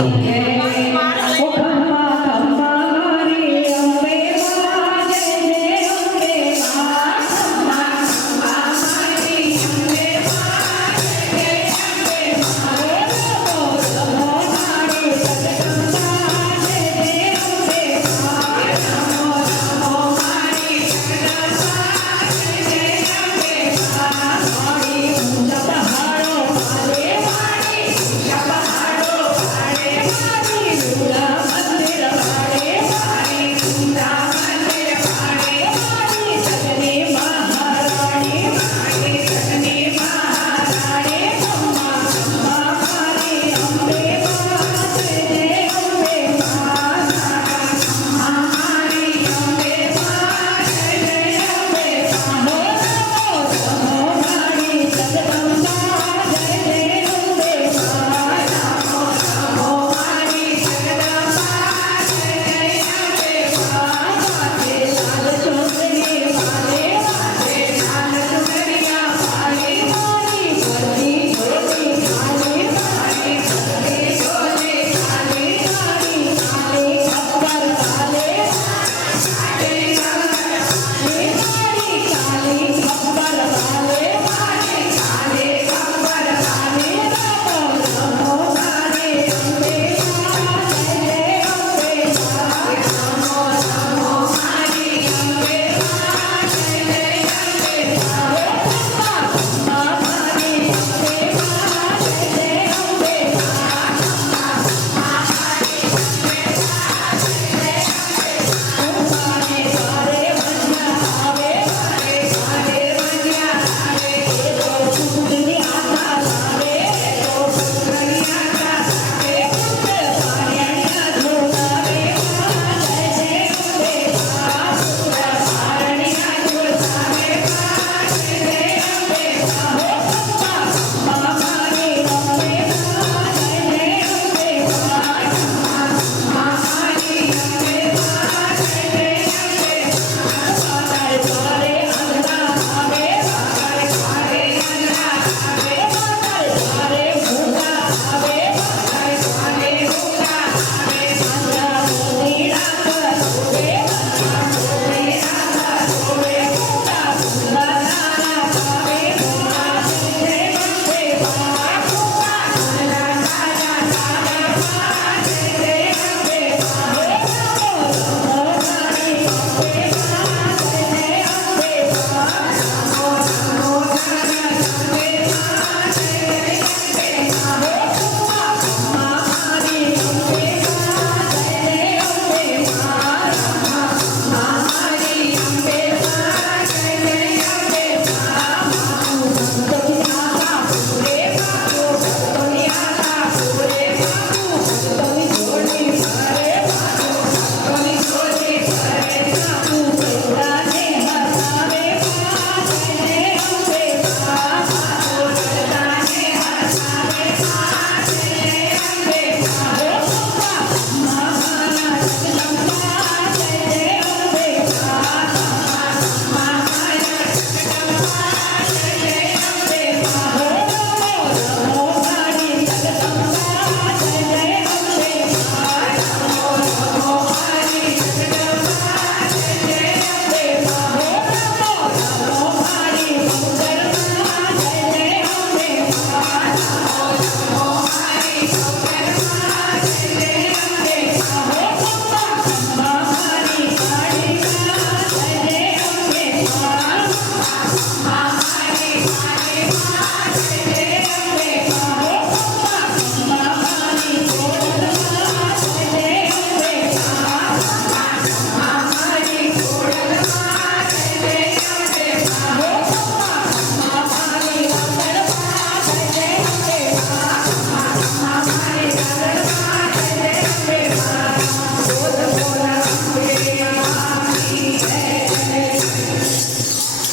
Okay.